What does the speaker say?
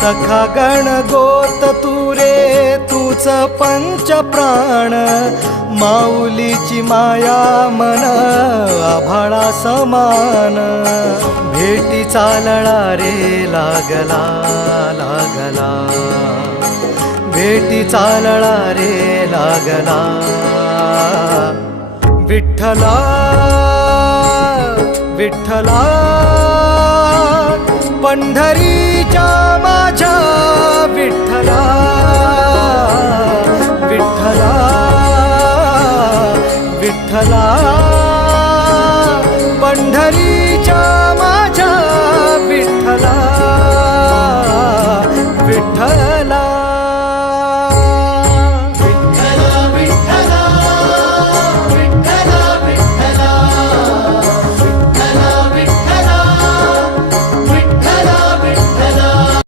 सखा गण गोत तुरे तूच पंच प्राण. माऊलीची माया मन आभाळा समान. भेटी चालणा रे लागला लागला. भेटी चालणा रे लागला. विठ्ठला विठ्ठला पंढरी माझ्या विठ्ठला विठ्ठला विठ्ठला. पंढरीच्या